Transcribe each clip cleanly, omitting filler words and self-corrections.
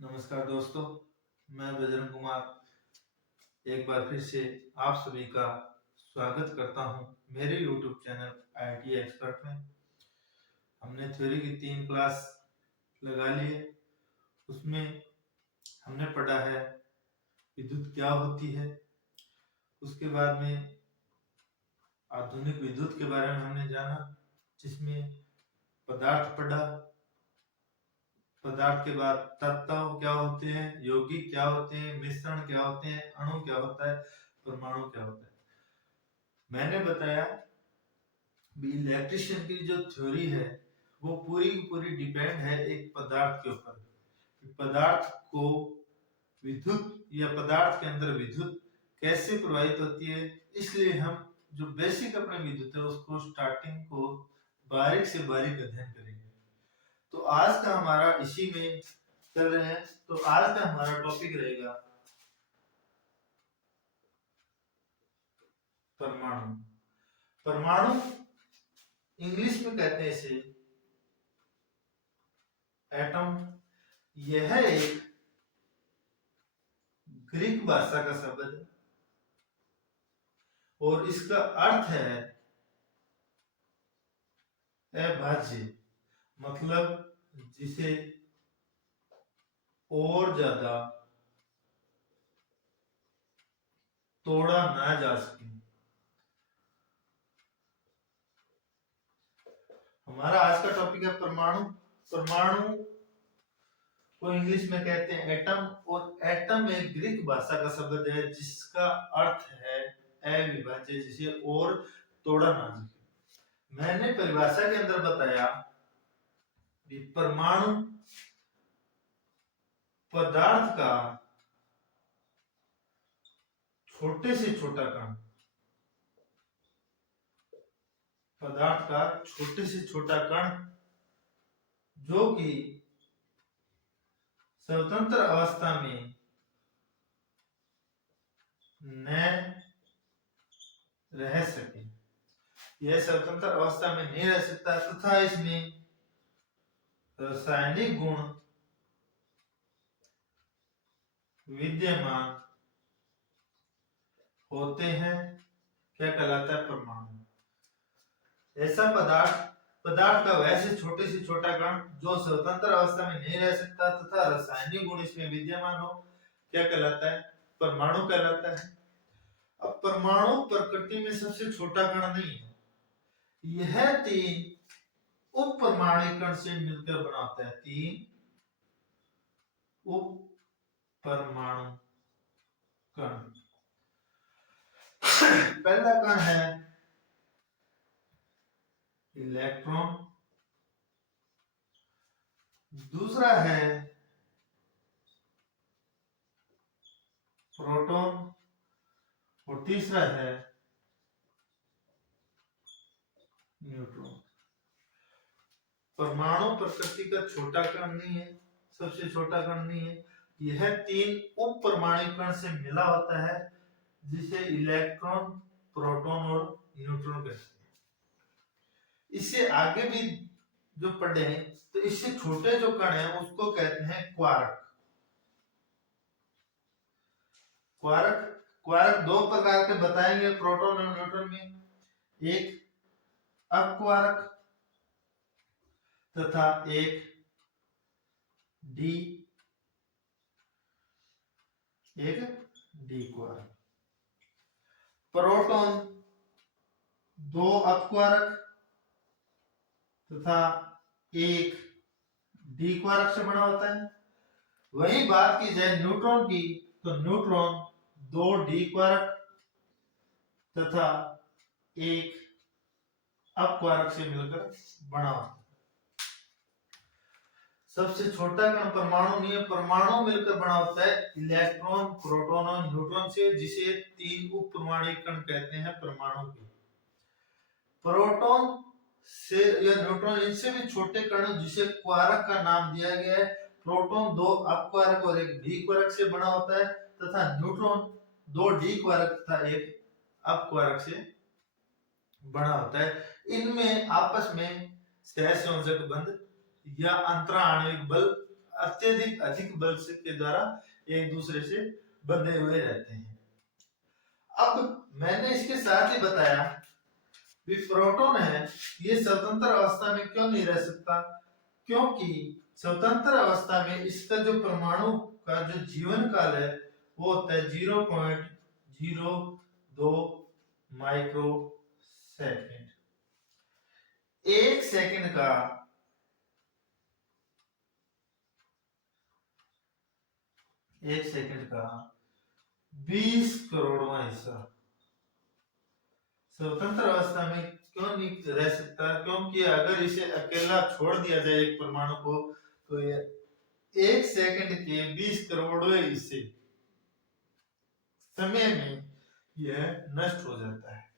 नमस्कार दोस्तों, मैं बजरंग कुमार एक बार फिर से आप सभी का स्वागत करता हूं मेरे YouTube चैनल IIT एक्सपर्ट में। हमने थ्योरी की 3 क्लास लगा ली है। उसमें हमने पढ़ा है विद्युत क्या होती है। उसके बाद में आधुनिक विद्युत के बारे में हमने जाना, जिसमें पदार्थ पढ़ा। पदार्थ के बाद तत्व क्या होते हैं, यौगिक क्या होते हैं, मिश्रण क्या होते हैं, अणु क्या होता है, परमाणु क्या होता है। मैंने बताया भी इलेक्ट्रिशियन की जो थ्योरी है वो पूरी की पूरी डिपेंड है एक पदार्थ के ऊपर। पदार्थ को विद्युत या पदार्थ के अंदर विद्युत कैसे प्रवाहित होती है, इसलिए हम जो बेसिक अपने विद्युत है उसको स्टार्टिंग को बारीक से बारीक अध्ययन करेंगे। तो आज का हमारा इसी में चल रहे हैं। तो आज का हमारा टॉपिक रहेगा परमाणु। परमाणु इंग्लिश में कहते हैं इसे एटम। यह एक ग्रीक भाषा का शब्द है और इसका अर्थ है अभाज्य, मतलब जिसे और ज्यादा तोड़ा ना जा सके। हमारा आज का टॉपिक है परमाणु। परमाणु को इंग्लिश में कहते हैं एटम, और एटम एक ग्रीक भाषा का शब्द है जिसका अर्थ है अविभाज्य, जिसे और तोड़ा ना जा सके। मैंने परिभाषा के अंदर बताया कि परमाणु पदार्थ का छोटे से छोटा कण, पदार्थ का छोटे से छोटा कण जो कि स्वतंत्र अवस्था में न रह सके। यह स्वतंत्र अवस्था में नहीं रह सकता तथा इसमें रासायनिक गुण विद्यमान होते हैं, क्या कहलाता है, परमाणु। ऐसा पदार्थ का वैसे छोटे से छोटा कण जो स्वतंत्र अवस्था में नहीं रह सकता तथा रासायनिक गुण इसमें विद्यमान हो, क्या कहलाता है, परमाणु कहलाता है। अब परमाणु प्रकृति में सबसे छोटा कण नहीं है, यह 3 उप परमाणु कण से मिलकर बना होता है। 3 उप परमाणु कण। पहला कण है इलेक्ट्रॉन, दूसरा है प्रोटॉन और तीसरा है न्यूट्रॉन। परमाणु प्रकृति का छोटा कण नहीं है, सबसे छोटा कण नहीं है। यह 3 उप परमाणु कण से मिला होता है जिसे इलेक्ट्रॉन, प्रोटॉन और न्यूट्रॉन कहते हैं। इससे आगे भी जो पढ़े हैं तो इससे छोटे जो कण है उसको कहते हैं क्वार्क। क्वार्क 2 प्रकार के बताएंगे प्रोटॉन और न्यूट्रॉन में, एक अक्वार्क तथा एक डी क्वार्क। प्रोटॉन 2 अक्वार्क तथा एक डी क्वार्क से बना होता है। वही बात की जाए न्यूट्रॉन की तो न्यूट्रॉन 2 डी क्वार्क तथा एक अपक्वार्क से मिलकर बना होता है। सबसे छोटा कण परमाणु नहीं है, परमाणु मिलकर बना होता है इलेक्ट्रॉन, प्रोटॉन और न्यूट्रॉन से, जिसे 3 उप परमाणु कण कहते हैं परमाणु के। प्रोटॉन से या न्यूट्रॉन, इनसे भी छोटे कण जिसे क्वार्क का नाम दिया गया है। प्रोटॉन 2 अपक्वार्क और एक डी क्वार्क से बना होता है तथा न्यूट्रॉन 2 डी क्वार्क तथा एक अपक्वार्क से बना होता है। इनमें आपस में सहसंयोजक बंध या अंतराण्विक बल अत्यधिक अधिक बल से के द्वारा एक दूसरे से बंधे हुए रहते हैं। अब मैंने इसके साथ ही बताया भी प्रोटॉन है ये स्वतंत्र अवस्था में क्यों नहीं रह सकता, क्योंकि स्वतंत्र अवस्था में इसका जो परमाणु का जो जीवन काल है वो होता है 0.02 माइक्रो सेकेंड। एक सेकंड का 20 करोड़वां हिस्सा स्वतंत्र अवस्था में क्यों नहीं रह सकता, क्योंकि अगर इसे अकेला छोड़ दिया जाए एक परमाणु को तो ये एक सेकंड के 20 करोड़वें हिस्से समय में यह नष्ट हो जाता है।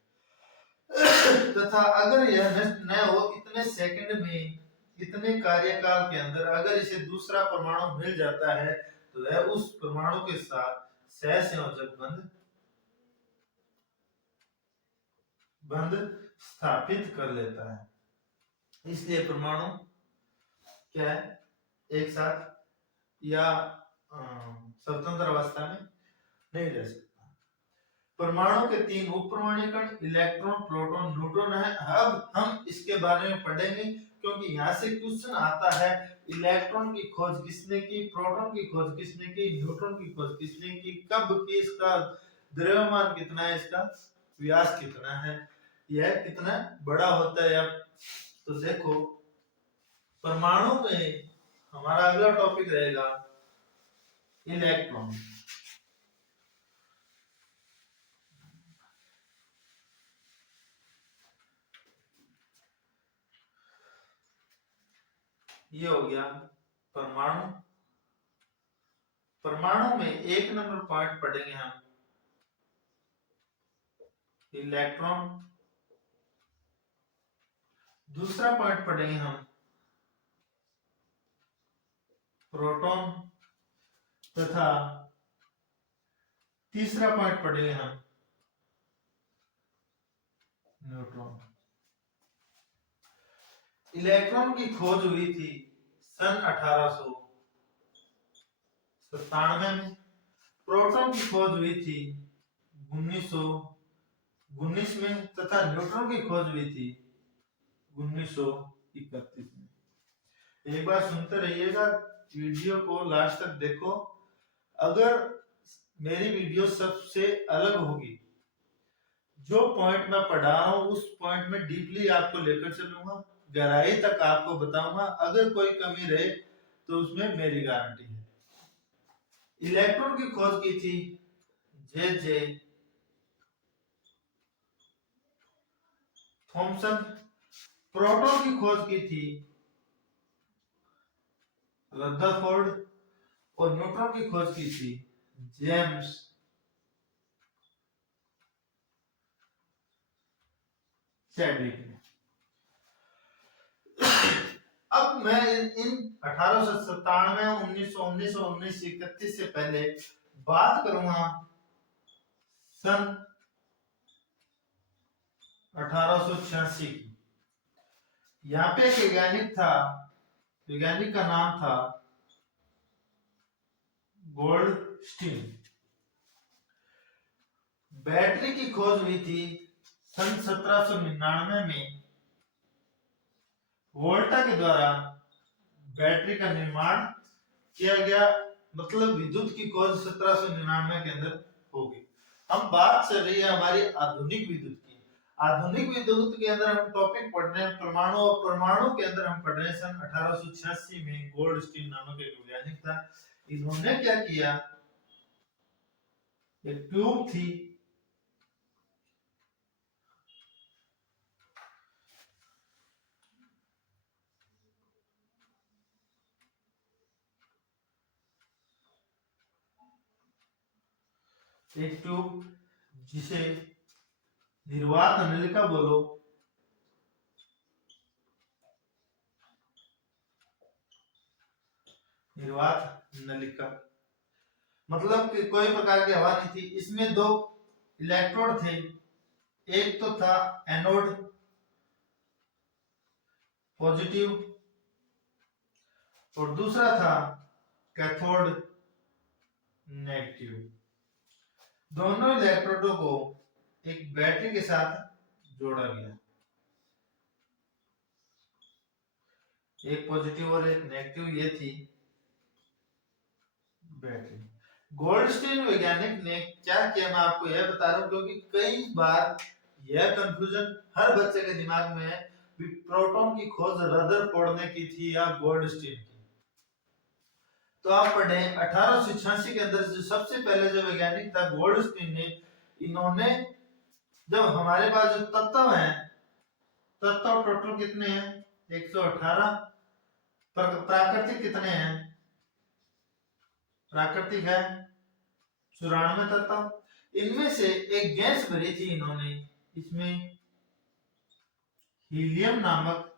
तथा अगर यह नष्ट न हो इतने सेकंड में, इतने कार्यकाल के अंदर अगर इसे दूसरा परमाणु मिल जाता है तो वह उस परमाणु के साथ सहसंयोजक बंध स्थापित कर लेता है। इसलिए परमाणु क्या है, एक साथ या स्वतंत्र अवस्था में नहीं रह सकता। परमाणु के 3 उप परमाणु कण इलेक्ट्रॉन, प्रोटॉन, न्यूट्रॉन है। अब हम इसके बारे में पढ़ेंगे क्योंकि यहाँ से क्वेश्चन आता है इलेक्ट्रॉन की खोज किसने की, प्रोटॉन की खोज किसने की, न्यूट्रॉन की खोज किसने की, कब की, इसका द्रव्यमान कितना है, इसका व्यास कितना है, यह कितना बड़ा होता है। अब तो देखो परमाणु में हमारा अगला टॉपिक रहेगा इलेक्ट्रॉन। ये हो गया परमाणु। परमाणु में 1 नंबर पॉइंट पढ़ेंगे हम इलेक्ट्रॉन, दूसरा पॉइंट पढ़ेंगे हम प्रोटॉन तथा तीसरा पॉइंट पढ़ेंगे हम न्यूट्रॉन। इलेक्ट्रॉन की खोज हुई थी सन 1897 में, प्रोटॉन की खोज हुई थी 1919 में तथा न्यूट्रॉन की खोज हुई थी 1931 में। एक बार सुनते रहिएगा, वीडियो को लास्ट तक देखो। अगर मेरी वीडियो सबसे अलग होगी, जो पॉइंट मैं पढ़ा रहा हूं उस पॉइंट में डीपली आपको लेकर चलूंगा, गहराई तक आपको बताऊंगा। अगर कोई कमी रहे तो उसमें मेरी गारंटी है। इलेक्ट्रॉन की खोज की थी जे थॉमसन, प्रोटॉन की खोज की थी रदरफोर्ड और न्यूट्रॉन की खोज की थी जेम्स चैडविक ने। अब मैं इन 1897, 1919 और 1931 से पहले बात करूंगा सन 1886 की। यहाँ पे एक वैज्ञानिक था, वैज्ञानिक का नाम था गोल्डस्टीन। बैटरी की खोज हुई थी सन 1799 में। वोल्टा के द्वारा बैटरी का निर्माण किया गया, मतलब विद्युत की खोज 1799 के अंदर हो गई। हम बात चल रही है हमारी आधुनिक विद्युत की। आधुनिक विद्युत के अंदर हम टॉपिक पढ़ रहे हैं परमाणु, और परमाणु के अंदर हम पढ़ रहे हैं सन 1886 में गोल्डस्टीन नामक एक वैज्ञानिक था। इन्होंने क्या किया, एक ट्यूब थी, एक ट्यूब जिसे निर्वात नलिका बोलो, निर्वात नलिका मतलब कि कोई प्रकार की हवा नहीं थी। इसमें 2 इलेक्ट्रोड थे, एक तो था एनोड पॉजिटिव और दूसरा था कैथोड नेगेटिव। दोनों इलेक्ट्रोडों को एक बैटरी के साथ जोड़ा गया, एक पॉजिटिव और एक नेगेटिव, ये थी बैटरी। गोल्डस्टीन वैज्ञानिक ने क्या किया, मैं आपको यह बता रहा हूं क्योंकि कई बार यह कंफ्यूजन हर बच्चे के दिमाग में है कि प्रोटॉन की खोज रदरफोर्ड ने की थी या गोल्डस्टीन की। तो आप पढ़े 1886 के अंदर जो सबसे पहले जो वैज्ञानिक था गोल्डस्टीन ने, इन्होंने जब हमारे पास जो तत्व है, तत्व टोटल कितने हैं 118, प्राकृतिक कितने हैं, प्राकृतिक है 94 तत्व, इनमें से एक गैस भरी थी इन्होंने, इसमें हीलियम नामक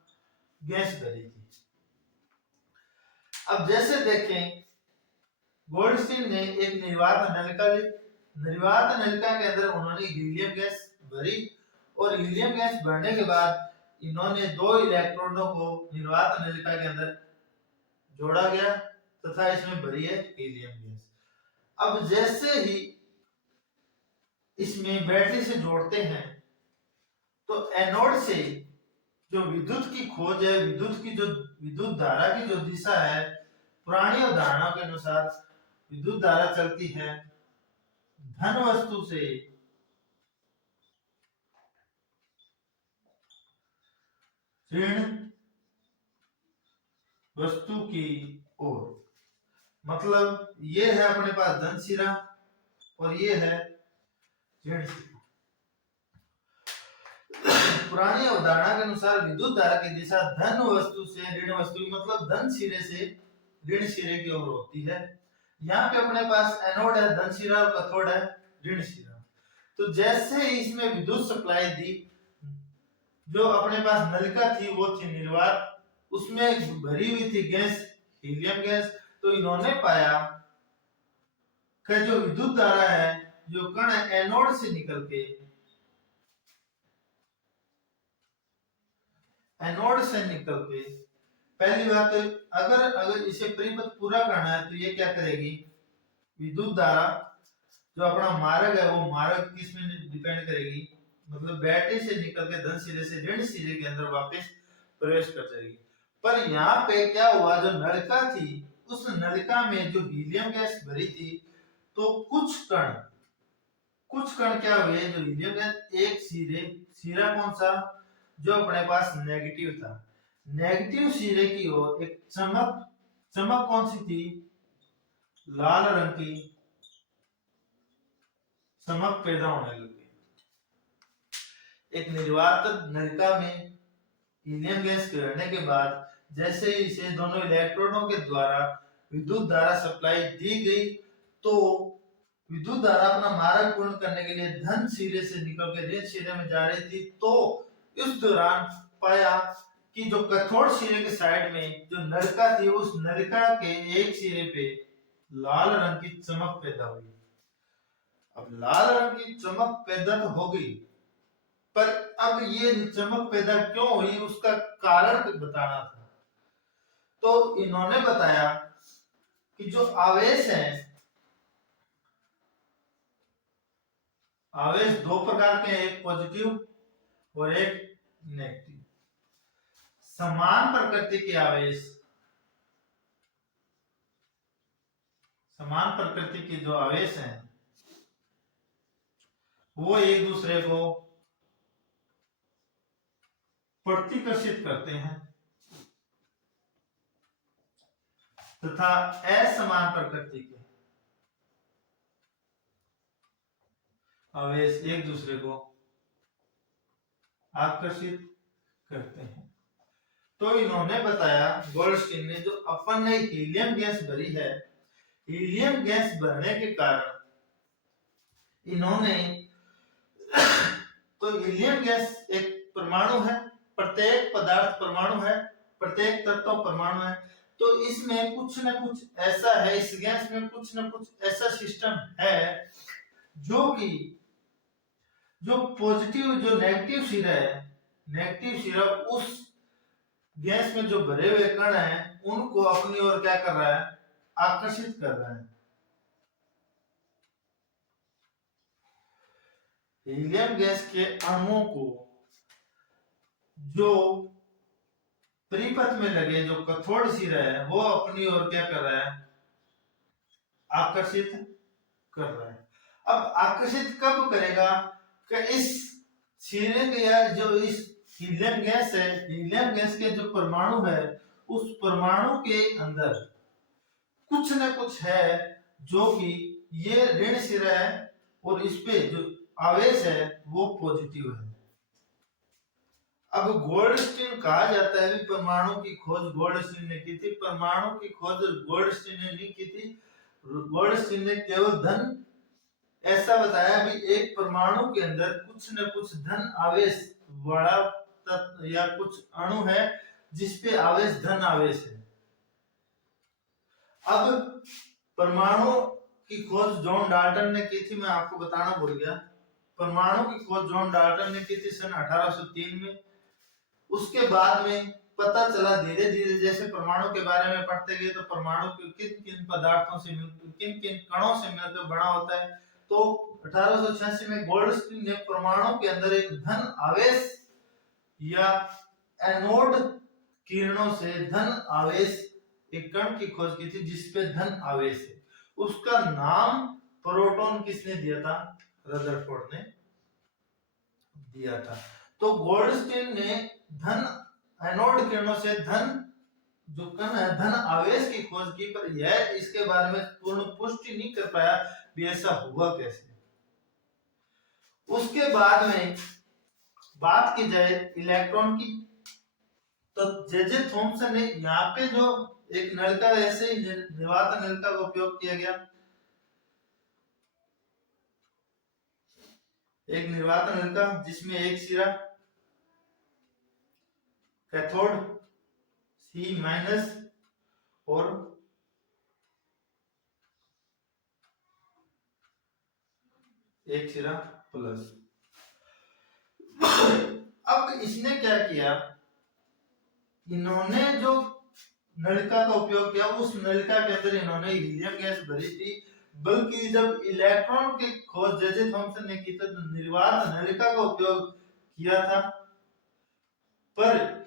गैस भरी थी। अब जैसे देखें गोल्डस्टीन ने एक निर्वात नलिका ली, निर्वात नलिका के अंदर उन्होंने हीलियम गैस भरी और हीलियम गैस भरने के बाद इन्होंने दो इलेक्ट्रॉनों को निर्वात नलिका के अंदर जोड़ा गया तथा इसमें भरी है हीलियम गैस। अब जैसे ही इसमें बैटरी से जोड़ते हैं तो एनोड से जो विद्युत की खोज है, विद्युत की जो विद्युत धारा की जो दिशा है, पुरानी अवधारणा के अनुसार विद्युत धारा चलती है धन वस्तु से ऋण वस्तु की ओर। मतलब ये है अपने पास धन सिरा और ये है ऋण सिरा। पुरानी अवधारणा के अनुसार विद्युत धारा की दिशा धन वस्तु से ऋण वस्तु, मतलब धन सिरे से ऋण सिरे की ओर होती है। यहाँ पे अपने पास एनोड है धन सिरा और कैथोड है ऋण सिरा। तो जैसे ही इसमें विद्युत सप्लाई दी, जो अपने पास नलिका थी वो थी निर्वात, उसमें भरी हुई थी गैस हीलियम गैस। तो इन्होंने पाया कि जो विद्युत धारा है, जो कण है एनोड से निकल के, एनोड से निकल के, पहली बात तो अगर इसे परिपथ पूरा करना है तो ये क्या करेगी, विद्युत धारा जो अपना मार्ग है वो मार्ग किस में डिपेंड करेगी, मतलब बैटरी से निकल के धन सिरे से ऋण सिरे के अंदर वापस प्रवेश कर जाएगी। पर यहाँ पे क्या हुआ, जो नलिका थी उस नलिका में जो हीलियम गैस भरी थी, तो कुछ कण क्या हुए, जो हीलियम गैस एक सिरा कौन सा, जो अपने पास नेगेटिव था, नेगेटिव सिरे की ओर एक चमक कौन सी थी, लाल रंग की चमक पैदा होने लगी। एक निर्वात नलिका में हीलियम गैस गिरने के बाद जैसे ही इसे दोनों इलेक्ट्रॉनों के द्वारा विद्युत धारा सप्लाई दी गई, तो विद्युत धारा अपना मार्ग पूर्ण करने के लिए धन सिरे से निकल के ऋण सिरे में जा रही थी। तो इस दौरान पाया कि जो कैथोड सिरे के साइड में जो नलिका थी, उस नलिका के एक सिरे पे लाल रंग की चमक पैदा हुई। अब लाल रंग की चमक पैदा तो हो गई, पर अब ये चमक पैदा क्यों हुई उसका कारण बताना था। तो इन्होंने बताया कि जो आवेश है, आवेश दो प्रकार के हैं, एक पॉजिटिव और एक नेगेटिव। समान प्रकृति के आवेश, समान प्रकृति के जो आवेश हैं वो एक दूसरे को प्रतिकर्षित करते हैं तथा असमान प्रकृति के आवेश एक दूसरे को आकर्षित करते हैं। तो इन्होंने बताया, गोल्डस्टीन ने, जो अपन ने हीलियम गैस भरी है, हीलियम गैस भरने के कारण इन्होंने तो हीलियम गैस एक परमाणु है, प्रत्येक पदार्थ परमाणु है, प्रत्येक तत्व परमाणु है। तो इसमें कुछ न कुछ ऐसा है, इस गैस में कुछ न कुछ ऐसा सिस्टम है जो कि जो पॉजिटिव जो नेगेटिव सिरा है, नेगेटिव सिरा उस गैस में जो भरे हुए कण हैं उनको अपनी ओर क्या कर रहा है, आकर्षित कर रहा है। हीलियम गैस के अणुओं को जो परिपथ में लगे, जो कठोर सिरा है, वो अपनी ओर क्या कर रहा है, आकर्षित कर रहा है। अब आकर्षित कब करेगा कि इस सिरे के, या जो इस हीलियम गैस है, हीलियम गैस के जो परमाणु है, उस परमाणु के अंदर कुछ न कुछ है जो कि ये ऋण सिरा है और इस पे जो आवेश है वो पॉजिटिव है। अब गोल्डस्टीन कहा जाता है भी परमाणु की खोज गोल्डस्टीन ने की थी। परमाणु की खोज गोल्डस्टीन ने नहीं की थी। गोल्डस्टीन ने केवल धन ऐसा बताया भी एक परमाणु के अंदर कुछ न कुछ धन आवेश वाला तत्व या कुछ अणु है जिसपे आवेश धन आवेश है। अब परमाणु की खोज जॉन डाल्टन ने की थी, मैं आपको बताना भूल गया। परमाणु की खोज जॉन डाल्टन ने की थी सन 1803 में। उसके बाद में पता चला धीरे धीरे, जैसे परमाणु के बारे में पढ़ते गए, तो परमाणु किन किन पदार्थों से, किन किन कणों से मिलकर बना होता है। तो 1886 में गोल्डस्टीन ने परमाणु के अंदर एक धन आवेश या एनोड किरणों से धन आवेश एक कण की खोज की थी जिसपे धन आवेश है। उसका नाम प्रोटॉन किसने दिया था, रदरफोर्ड ने दिया था। तो गोल्डस्टीन ने धन एनोड किरणों से धन जो कण है, धन आवेश की खोज की, पर यह इसके बारे में पूर्ण पुष्टि नहीं कर पाया भी ऐसा हुआ कैसे। उसके बाद में बात की जाए इलेक्ट्रॉन की, तो जे थॉमसन ने यहाँ पे जो एक नलिका, ऐसे ही निर्वात नलिका का उपयोग किया गया। एक निर्वात नलिका जिसमें एक सिरा कैथोड C- और एक सिरा प्लस। अब इसने क्या किया, इन्होंने जो नलिका का उपयोग किया, उस नलिका के अंदर इन्होंने हीलियम गैस भरी थी। बल्कि जब इलेक्ट्रॉन की खोज जे थॉमसन ने की तो निर्वात नलिका का उपयोग किया था, पर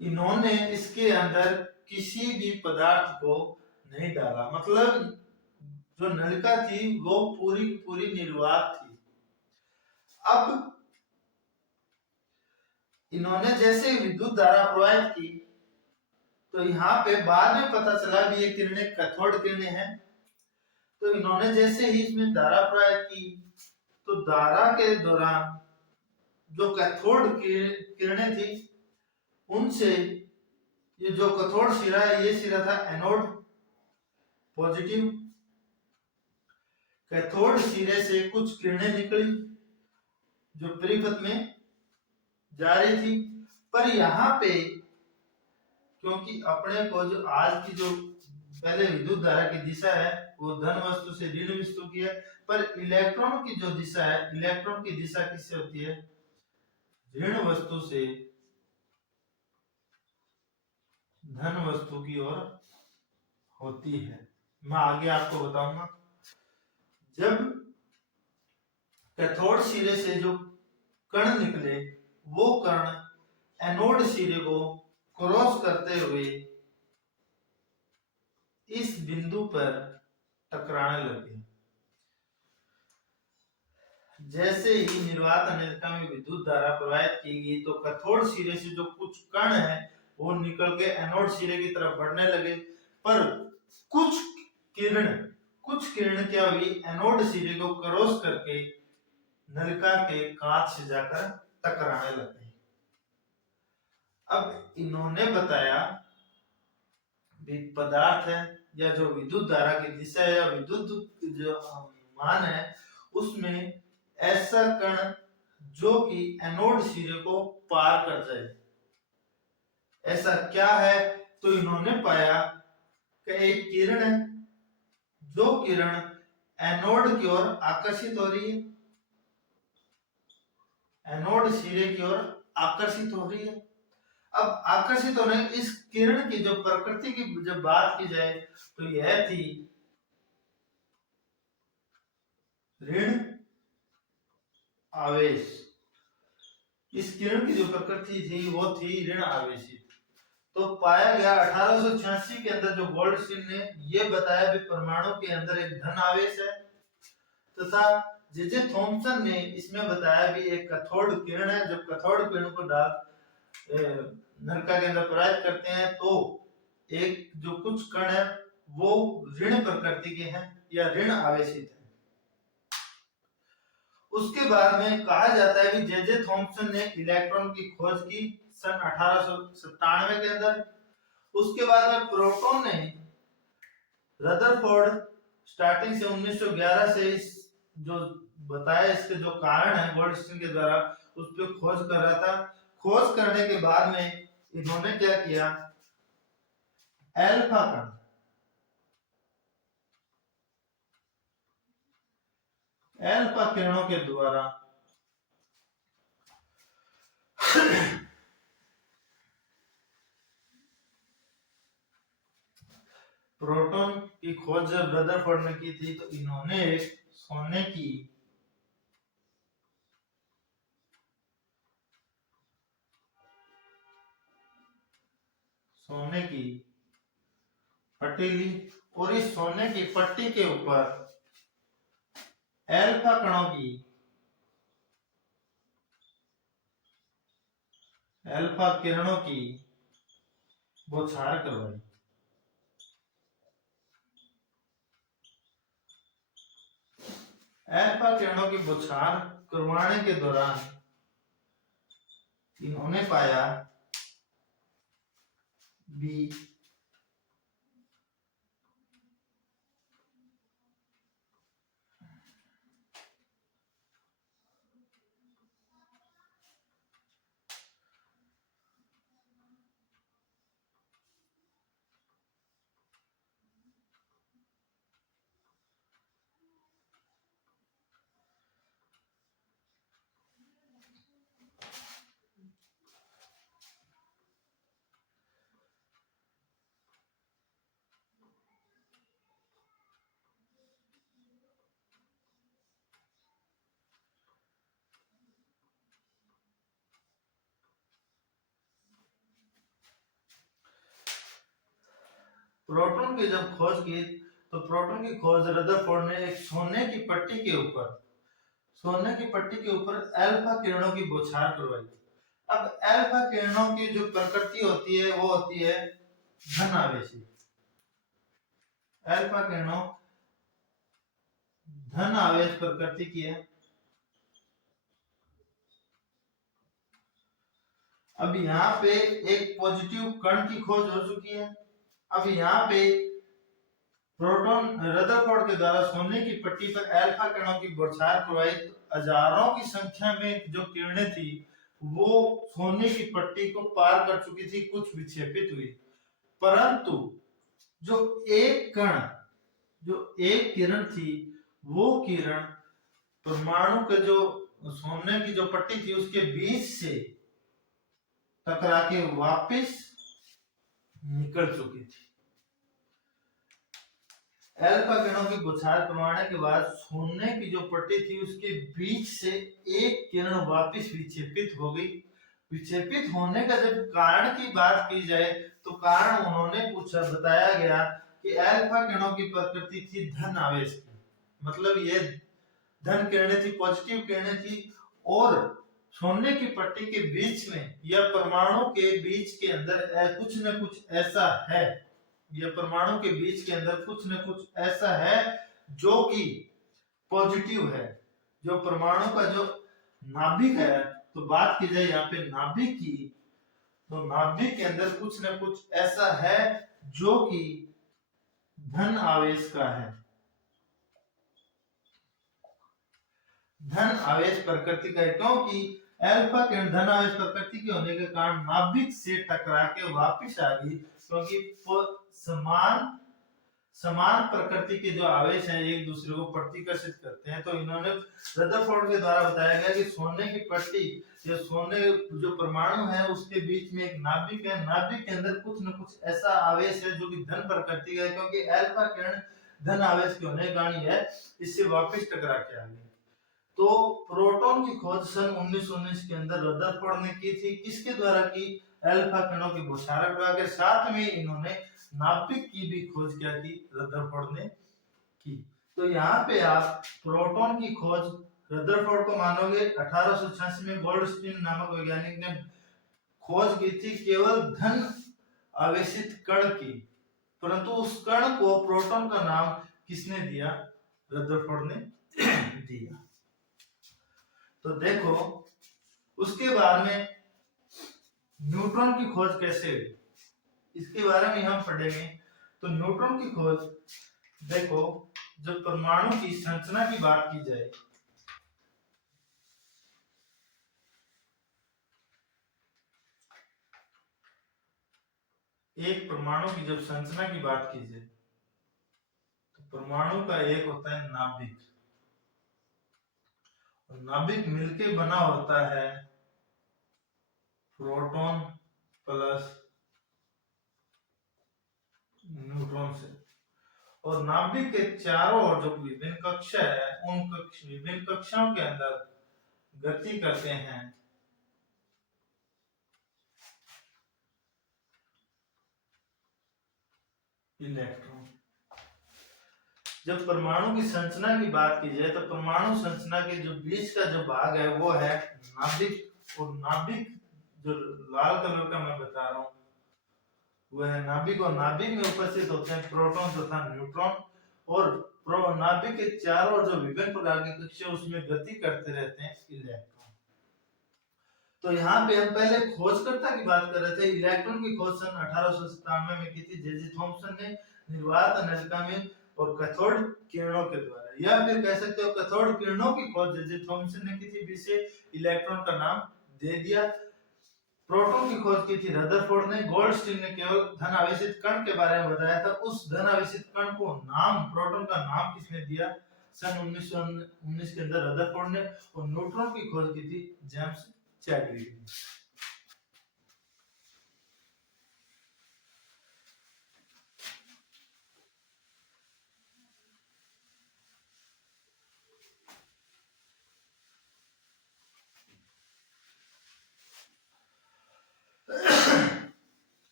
इन्होंने इसके अंदर किसी भी पदार्थ को नहीं डाला। मतलब जो नलिका थी वो पूरी पूरी निर्वात थी। अब इन्होंने जैसे विद्युत धारा प्रवाहित की, तो यहाँ पे बाद में पता चला भी ये किरणें कैथोड किरणें हैं। तो इन्होंने जैसे ही इसमें धारा प्रवाहित की, तो धारा के दौरान जो कैथोड किरणें थी, उनसे ये जो कैथोड सिरा है, ये सिरा था एनोड पॉजिटिव। कैथोड सिरे से कुछ किरणें निकली जो परिपथ में जा रही थी। पर यहाँ पे क्योंकि अपने को जो आज की जो पहले विद्युत धारा की दिशा है वो धन वस्तु से ऋण वस्तु की है, पर इलेक्ट्रॉन की जो दिशा है, इलेक्ट्रॉन की दिशा किससे होती है, ऋण वस्तु से धन वस्तु की ओर होती है। मैं आगे आपको बताऊंगा। जब कैथोड सिरे से जो कण निकले, वो कण एनोड सिरे को क्रॉस करते हुए इस बिंदु पर टकराने लगे। जैसे ही निर्वात नलिका में विद्युत धारा प्रवाहित की गई, तो कैथोड सिरे से जो कुछ कण है वो निकल के एनोड सिरे की तरफ बढ़ने लगे। पर कुछ किरण क्या हुई, एनोड सिरे को क्रॉस करके नलिका के कांच से जाकर टकराने लगे। अब इन्होंने बताया भी पदार्थ है या जो विद्युत धारा की दिशा है या विद्युत जो मान है, उसमें ऐसा कण जो कि एनोड सिरे को पार कर जाए, ऐसा क्या है। तो इन्होंने पाया कि एक किरण है, जो किरण एनोड की ओर आकर्षित हो रही है, एनोड सिरे की ओर आकर्षित हो रही है। अब आकर्षित होने इस किरण की जो प्रकृति की जब बात की जाए तो यह थी ऋण आवेश। इस किरण की जो प्रकृति थी वो थी ऋण आवेशित। तो पाया गया 1886 के अंदर जो गोल्डस्टीन ने ये बताया भी परमाणु के अंदर एक धन आवेश है, तथा जे थॉमसन ने इसमें बताया भी एक कैथोड किरण है। जब कैथोड किरण को डाल नलका के अंदर प्रवाहित करते हैं तो एक जो कुछ कण है वो ऋण प्रकृति के हैं या ऋण आवेशित है। उसके बाद में कहा जाता है कि जे थॉमसन ने इलेक्ट्रॉन की खोज की सन 1897 के अंदर। उसके बाद में प्रोटॉन ने रदरफोर्ड स्टार्टिंग से 1911 से इस जो बताया इसके जो कारण है गोल्डस्टीन के द्वारा उस पर खोज कर रहा था। खोज करने के बाद में इन्होंने क्या किया, अल्फा कण, अल्फा किरणों के द्वारा प्रोटॉन की खोज जब रदरफोर्ड ने की थी तो इन्होंने सोने की पट्टी ली और इस सोने की पट्टी के ऊपर अल्फा कणों की अल्फा किरणों की बौछार करवाई। अल्फा किरणों की बौछार करवाने के दौरान इन्होंने पाया बी प्रोटॉन की जब खोज की तो प्रोटॉन की खोज रदरफोर्ड ने एक सोने की पट्टी के ऊपर अल्फा किरणों की बौछार करवाई। अब अल्फा किरणों की जो प्रकृति होती है वो होती है धन आवेशी। अल्फा किरणों धन आवेश प्रकृति की है। अब यहाँ पे एक पॉजिटिव कण की खोज हो चुकी है। अब यहाँ पे प्रोटॉन रदरफोर्ड के द्वारा सोने की पट्टी पर अल्फा किरणों की बौछार करवाई तो हजारों की संख्या में जो किरणें थी वो सोने की पट्टी को पार कर चुकी थी, कुछ विक्षेपित हुई, परंतु जो एक किरण थी वो किरण परमाणु के जो सोने की जो पट्टी थी उसके बीच से टकरा के वापस निकल चुकी थी। अल्फा किरणों की बौछार करवाने के बाद सोने की जो पट्टी थी उसके बीच से एक किरण वापस विक्षेपित हो गई। विक्षेपित होने का जब कारण की बात की जाए तो कारण उन्होंने बताया गया कि अल्फा किरणों की प्रकृति थी धन आवेश की, मतलब ये धन किरणें थी, पॉजिटिव किरणें थी और सोने की पट्टी के बीच में या परमाणु के बीच के अंदर कुछ न कुछ ऐसा है, या परमाणु के बीच के अंदर कुछ न कुछ ऐसा है जो कि पॉजिटिव है। जो परमाणु का जो नाभिक है, तो बात की जाए यहाँ पे नाभिक की, तो नाभिक के अंदर कुछ न कुछ ऐसा है जो कि धन आवेश का है, धन आवेश प्रकृति का है, क्योंकि अल्फा किरण धन आवेश प्रकृति के होने के कारण नाभिक से टकरा के वापस आ गई, क्योंकि समान समान प्रकृति के जो आवेश हैं एक दूसरे को प्रतिकर्षित करते हैं। तो इन्होंने रदरफोर्ड के द्वारा बताया गया कि सोने की पट्टी या सोने जो परमाणु है उसके बीच में एक नाभिक है, नाभिक के अंदर कुछ न कुछ ऐसा आवेश है जो कि धन प्रकृति का है, क्योंकि अल्फा किरण धन आवेश के होने के कारण है इससे वापस टकरा के आ गई। तो प्रोटॉन की खोज सन 1919 के अंदर रदरफोर्ड ने की थी। किसके द्वारा की? अल्फा किरणों के भूसारक द्वारा के साथ में इन्होंने नाभिक की भी खोज क्या की? रदरफोर्ड ने की। तो यहाँ पे आप प्रोटॉन की खोज रदरफोर्ड को मानोगे। 1886 में गोल्डस्टीन नामक वैज्ञानिक ने खोज की थी केवल धन आवेशित कण की, परंतु उस कण को प्रोटॉन का नाम किसने दिया? रदरफोर्ड ने दिया। तो देखो उसके बाद में न्यूट्रॉन की खोज कैसे हुई, इसके बारे में हम पढ़ेंगे। तो न्यूट्रॉन की खोज, देखो जब परमाणु की संरचना की बात की जाए, एक परमाणु की जब संरचना की बात की जाए तो परमाणु का एक होता है नाभिक, और नाभिक मिलके बना होता है प्रोटॉन प्लस न्यूट्रॉन से। और नाभिक के चारों ओर जो विभिन्न कक्षा है उन विभिन्न कक्षाओं के अंदर गति करते हैं इलेक्ट्रॉन। जब परमाणु की संरचना की बात की जाए तो परमाणु संरचना के जो बीच का जो भाग है वो है नाभिक। और नाभिक जो लाल कलर का मैं बता रहा हूं वो है नाभिक, और नाभिक में उपस्थित होते हैं प्रोटॉन तथा न्यूट्रॉन। और नाभिक के चारों ओर जो विभिन्न प्रकार की कक्षा उसमें गति करते रहते हैं इलेक्ट्रॉन। तो यहाँ पे हम पहले खोजकर्ता की बात कर रहे थे। इलेक्ट्रॉन की खोज सन 1897 में की थी जे थॉमसन ने निर्वात नलिका में और कैथोड किरणों के द्वारा, या फिर कह सकते हो कैथोड किरणों की खोज जे थॉमसन ने की थी, जिसे इलेक्ट्रॉन का नाम दे दिया। प्रोटॉन की खोज की थी रदरफोर्ड ने। गोल्डस्टीन ने केवल धन आवेशित कण के बारे में बताया था। उस धन आवेशित कण को नाम, प्रोटॉन का नाम किसने दिया? सन 1919 के अंदर रदरफोर्ड ने। और न्यूट्रॉन की खोज की थी जेम्स चैडविक ने।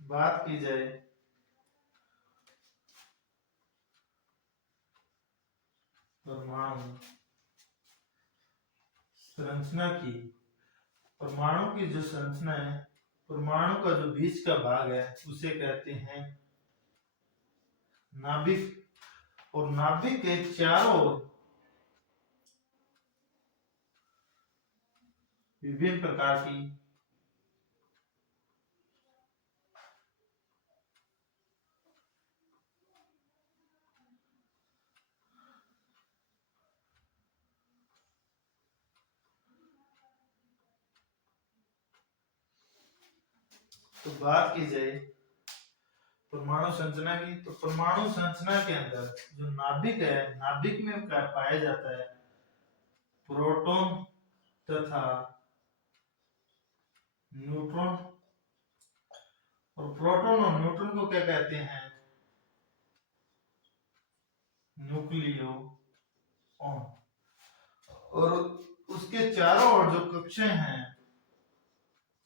बात की जाए परमाणु संरचना की, परमाणु की जो संरचना है, परमाणु का जो बीच का भाग है उसे कहते हैं नाभिक। और नाभिक के चारों ओर विभिन्न प्रकार की तो बात की जाए परमाणु संरचना की, तो परमाणु संरचना के अंदर जो नाभिक है, नाभिक में पाया जाता है प्रोटॉन तथा न्यूट्रॉन। और प्रोटॉन और न्यूट्रॉन को क्या कहते हैं? न्यूक्लियो। और उसके चारों ओर जो कक्षाएं हैं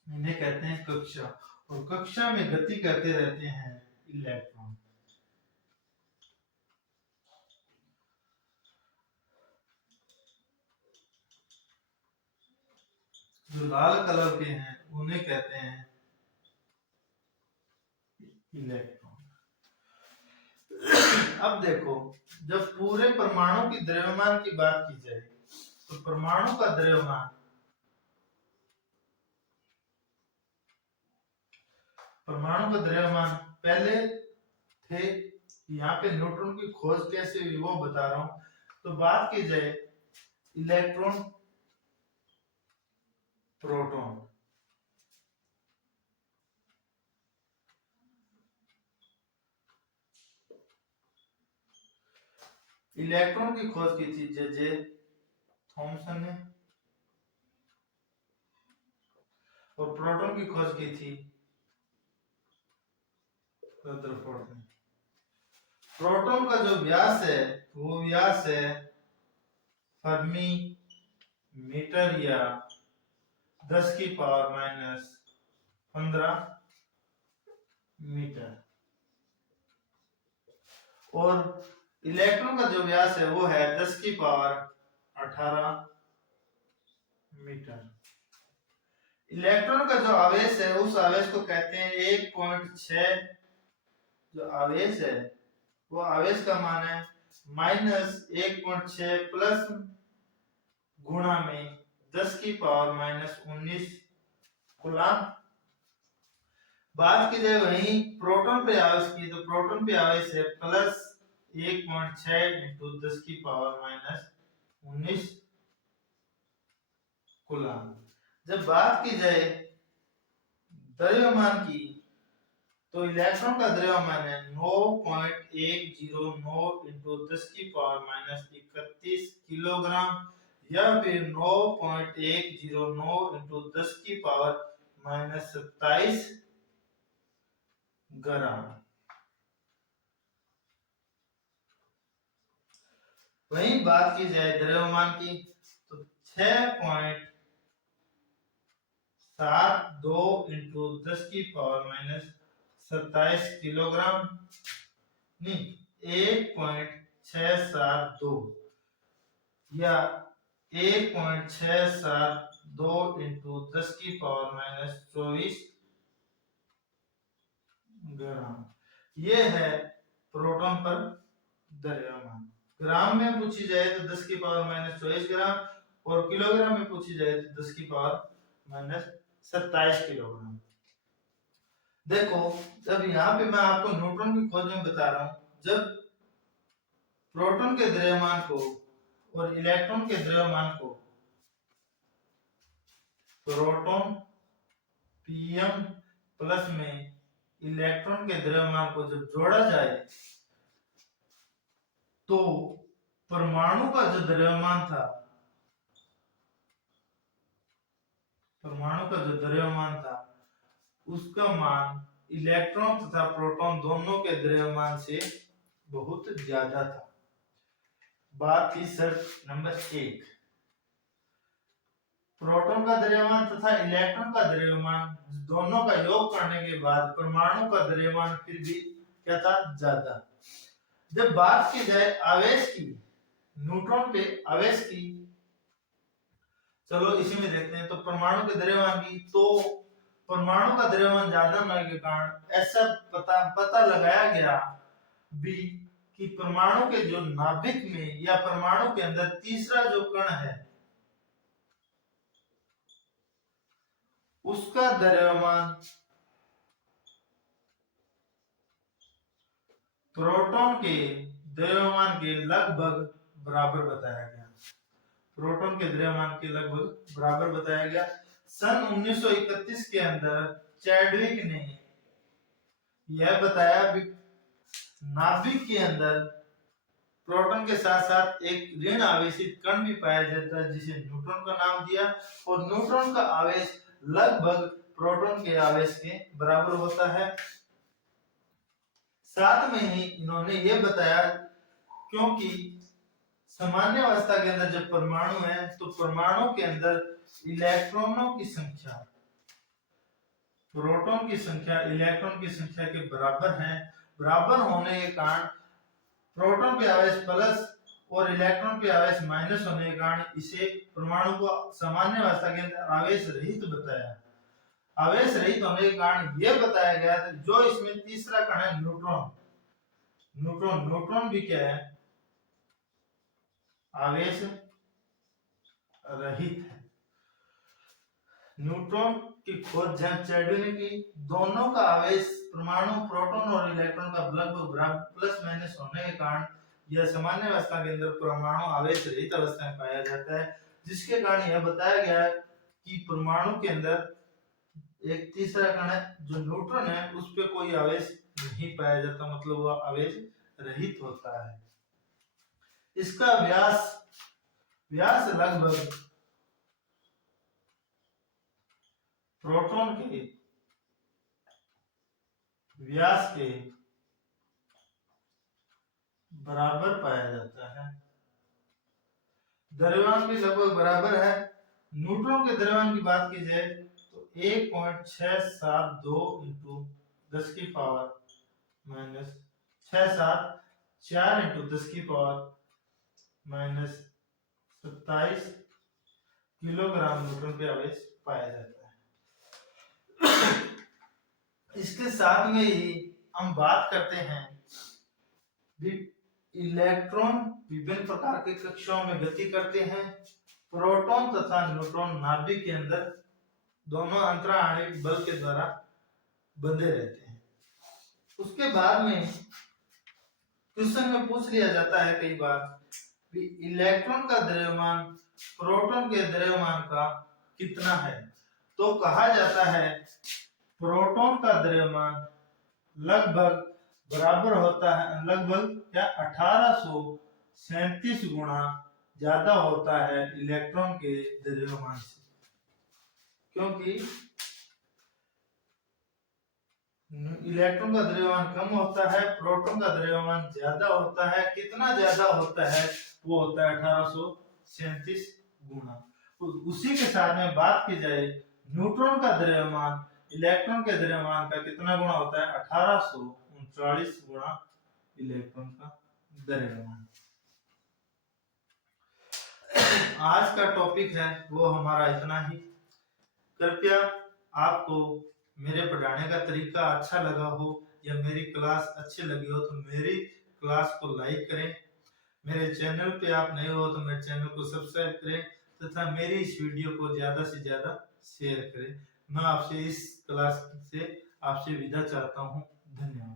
इन्हें कहते हैं कक्षा। और कक्षा में गति करते रहते हैं इलेक्ट्रॉन। जो लाल कलर के हैं उन्हें कहते हैं इलेक्ट्रॉन। अब देखो जब पूरे परमाणु की द्रव्यमान की बात की जाए तो परमाणु का द्रव्यमान, परमाणु का द्रव्यमान पहले थे। यहाँ पे न्यूट्रॉन की खोज कैसे हुई वो बता रहा हूं। तो बात की जाए इलेक्ट्रॉन, प्रोटॉन, इलेक्ट्रॉन की खोज की थी जे थॉमसन ने, और प्रोटॉन की खोज की थी रदरफोर्ड ने। प्रोटॉन का जो व्यास है वो व्यास है फर्मी मीटर या 10 की पावर माइनस 15 मीटर, और इलेक्ट्रॉन का जो व्यास है वो है 10 की पावर 18 मीटर। इलेक्ट्रॉन का जो आवेश है उस आवेश को कहते हैं 1.6, जो आवेश है वो आवेश का मान है -1.6 प्लस गुणा में 10 की पावर -19 कूलम। बात की जाए वहीं प्रोटॉन पे आवेश की, तो प्रोटॉन पे आवेश है प्लस 1.6 इंटू 10 की पावर -19 कूलम। जब बात की जाए द्रव्यमान की, तो इलेक्ट्रॉन का द्रव्यमान है 9.109 इंटू 10 की पावर -31 किलोग्राम, या फिर 9.109 इंटू 10 की पावर -27 ग्राम। वहीं बात की जाए द्रव्यमान की, तो 6.72 इंटू 10 की पावर -27 किलोग्राम, नहीं 1.672 या 1.672 इंटू 10 की पावर -24 ग्राम। ये है प्रोटॉन पर द्रव्यमान। ग्राम में पूछी जाए तो 10 की पावर -24 ग्राम, और किलोग्राम में पूछी जाए तो 10 की पावर -27 किलोग्राम। देखो जब यहाँ पे मैं आपको न्यूट्रॉन की खोज में बता रहा हूँ, जब प्रोटॉन के द्रव्यमान को और इलेक्ट्रॉन के द्रव्यमान को प्रोटॉन पीएम प्लस में इलेक्ट्रॉन के द्रव्यमान को जब जोड़ा जाए, तो परमाणु का जो द्रव्यमान था, परमाणु का जो द्रव्यमान था उसका मान इलेक्ट्रॉन तथा प्रोटॉन दोनों के द्रव्यमान से बहुत ज्यादा था। बात थी शर्त नंबर 1, प्रोटॉन का द्रव्यमान तथा इलेक्ट्रॉन का द्रव्यमान दोनों का योग करने के बाद परमाणु का द्रव्यमान फिर भी क्या था, ज्यादा। जब बात की जाए आवेश की, न्यूट्रॉन पे आवेश की, चलो इसी में देखते हैं। तो परमाणु के द्रव्यमान की, तो परमाणु का द्रव्यमान ज्यादा होने के कारण ऐसा पता लगाया गया भी कि परमाणु के जो नाभिक में या परमाणु के अंदर तीसरा जो कण है उसका द्रव्यमान प्रोटॉन के द्रव्यमान के लगभग बराबर बताया गया। प्रोटॉन के द्रव्यमान के लगभग बराबर बताया गया। सन 1931 के अंदर चैडविक ने यह बताया कि नाभिक के अंदर प्रोटॉन के साथ साथ एक ऋण आवेशित कण भी पाया जाता है जिसे न्यूट्रॉन का नाम दिया, और न्यूट्रॉन का आवेश लगभग प्रोटॉन के आवेश के बराबर होता है। साथ में ही इन्होंने यह बताया क्योंकि सामान्य अवस्था के अंदर जब परमाणु है तो परमाणु के अंदर इलेक्ट्रॉनों की संख्या प्रोटॉन की संख्या इलेक्ट्रॉन की संख्या के बराबर है। बराबर होने के कारण प्रोटॉन पे आवेश प्लस और इलेक्ट्रॉन पे आवेश माइनस होने के कारण इसे परमाणु को सामान्य अवस्था के अंदर आवेश रहित बताया। आवेश रहित होने के कारण यह बताया गया था जो इसमें तीसरा कण है न्यूट्रॉन, न्यूट्रॉन भी क्या है, आवेश रहित है। न्यूट्रॉन की खोज जैन चैडविक ने की। दोनों का आवेश परमाणु प्रोटॉन और इलेक्ट्रॉन का लगभग बराबर प्लस माइनस होने के कारण यह सामान्य अवस्था के अंदर परमाणु आवेश रहित अवस्था में पाया जाता है, जिसके कारण यह बताया गया है कि परमाणु के अंदर एक तीसरा कण है जो न्यूट्रॉन है उस पर कोई आवेश नहीं पाया जाता, मतलब वह आवेश रहित होता है। इसका व्यास लगभग प्रोटॉन के व्यास के बराबर पाया जाता है। द्रव्यमान भी लगभग बराबर है। न्यूट्रॉन के द्रव्यमान की बात की जाए तो 1.672 इंटू 10 की पावर माइनस 674 इंटू 10 की पावर माइनस 27 किलोग्राम न्यूट्रॉन के आवेश पाया जाता है। इसके साथ में ही हम बात करते हैं इलेक्ट्रॉन विभिन्न प्रकार के कक्षाओं में गति करते हैं। प्रोटॉन तथा न्यूट्रॉन नाभिक के अंदर दोनों अंतरा आणविक बल के द्वारा बंधे रहते हैं। उसके बाद में क्वेश्चन में पूछ लिया जाता है कई बार कि इलेक्ट्रॉन का द्रव्यमान प्रोटॉन के द्रव्यमान का कितना है, तो कहा जाता है प्रोटॉन का द्रव्यमान लगभग बराबर होता है, लगभग 1837 गुना ज्यादा होता है इलेक्ट्रॉन के द्रव्यमान से, क्योंकि इलेक्ट्रॉन का द्रव्यमान कम होता है, प्रोटॉन का द्रव्यमान ज्यादा होता है। कितना ज्यादा होता है, वो होता है 1837 गुना। उसी के साथ में बात की जाए न्यूट्रॉन का द्रव्यमान इलेक्ट्रॉन के द्रव्यमान का कितना गुना होता है, 1839 गुना इलेक्ट्रॉन का द्रव्यमान। आज का टॉपिक है वो हमारा इतना ही। कृपया आपको मेरे पढ़ाने का तरीका अच्छा लगा हो या मेरी क्लास अच्छी लगी हो तो मेरी क्लास को लाइक करें। मेरे चैनल पे आप नए हो तो मेरे चैनल को सब्सक्राइब करें तथा मेरी इस वीडियो को ज्यादा से ज्यादा शेयर करें। मैं आपसे इस क्लास से आपसे विदा चाहता हूँ। धन्यवाद।